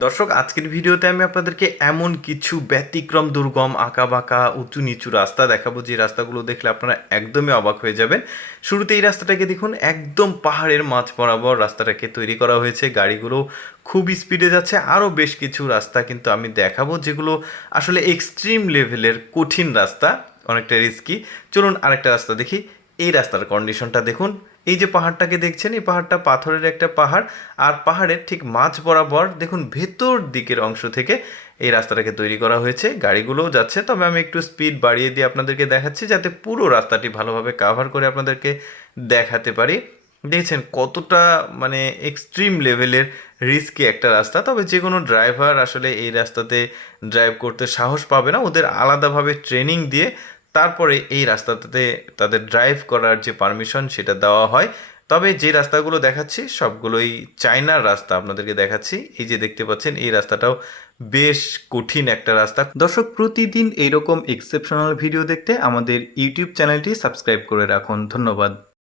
দর্শক, আজকের ভিডিওতে আমি আপনাদেরকে এমন কিছু ব্যতিক্রম দুর্গম আঁকাবাঁকা উঁচু নিচু রাস্তা দেখাবো যে রাস্তাগুলো দেখলে আপনারা একদমই অবাক হয়ে যাবেন। শুরুতে এই রাস্তাটাকে দেখুন, একদম পাহাড়ের মাঝ বরাবর রাস্তাটাকে তৈরি করা হয়েছে। গাড়িগুলো খুব স্পিডে যাচ্ছে। আরও বেশ কিছু রাস্তা কিন্তু আমি দেখাবো যেগুলো আসলে এক্সট্রিম লেভেলের কঠিন রাস্তা, অনেকটা রিস্কি। চলুন আরেকটা রাস্তা দেখি। এই রাস্তার কন্ডিশনটা দেখুন। এই যে পাহাড়টাকে দেখছেন, এই পাহাড়টা পাথরের একটা পাহাড়, আর পাহাড়ের ঠিক মাঝ বরাবর দেখুন ভেতর দিকের অংশ থেকে এই রাস্তাটাকে তৈরি করা হয়েছে। গাড়িগুলোও যাচ্ছে, তবে আমি একটু স্পিড বাড়িয়ে দিয়ে আপনাদেরকে দেখাচ্ছি যাতে পুরো রাস্তাটি ভালোভাবে কাভার করে আপনাদেরকে দেখাতে পারি। দেখছেন কতটা মানে এক্সট্রিম লেভেলের রিস্কি একটা রাস্তা। তবে যে কোনো ড্রাইভার আসলে এই রাস্তাতে ড্রাইভ করতে সাহস পাবে না। ওদের আলাদাভাবে ট্রেনিং দিয়ে তারপরে এই রাস্তাটাতে তাদের ড্রাইভ করার যে পারমিশন সেটা দেওয়া হয়। তবে যে রাস্তাগুলো দেখাচ্ছি সবগুলোই চায়নার রাস্তা আপনাদেরকে দেখাচ্ছি। এই যে দেখতে পাচ্ছেন, এই রাস্তাটাও বেশ কঠিন একটা রাস্তা। দর্শক, প্রতিদিন এইরকম এক্সেপশনাল ভিডিও দেখতে আমাদের ইউটিউব চ্যানেলটি সাবস্ক্রাইব করে রাখুন। ধন্যবাদ।